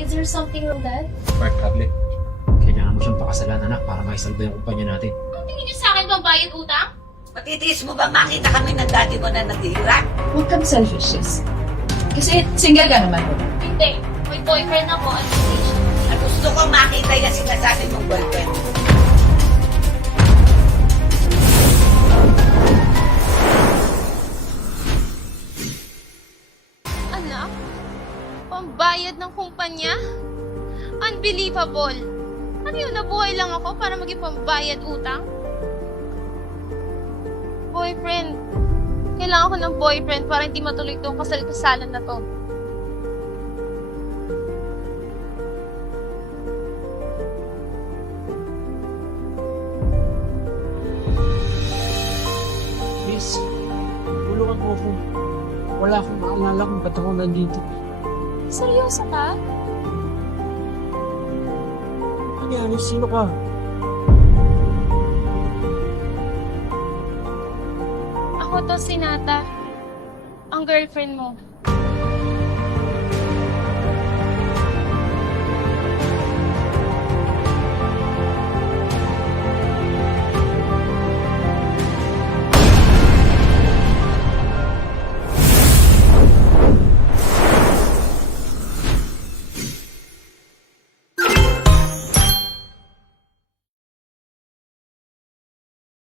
Is there something wrong, Dad? Mark, Kable. Kailangan mo siyang pakasalan, anak, para maisalba yung kumpanya natin. Ang tingin niyo sa akin pambayad utang? Matitiis mo ba makita kami ng daddy mo na naghihirap? Huwag kang selfish, sis. Kasi single ka naman mo. Hindi. May boyfriend ako at hindi siya. At gusto kong makita yung sinasabi mong boyfriend. Anak? Pambayad ng kumpanya? Unbelievable! Ano yun, nabuhay lang ako para maging pambayad utang? Boyfriend. Kailangan ko ng boyfriend para hindi matuloy itong kasal-kasalan na to. Please, tulungan mo ako. Wala akong maalala kung ba't ako nandito. Seryoso ka? Nangyari, sino ka? Ako to si Nata. Ang girlfriend mo.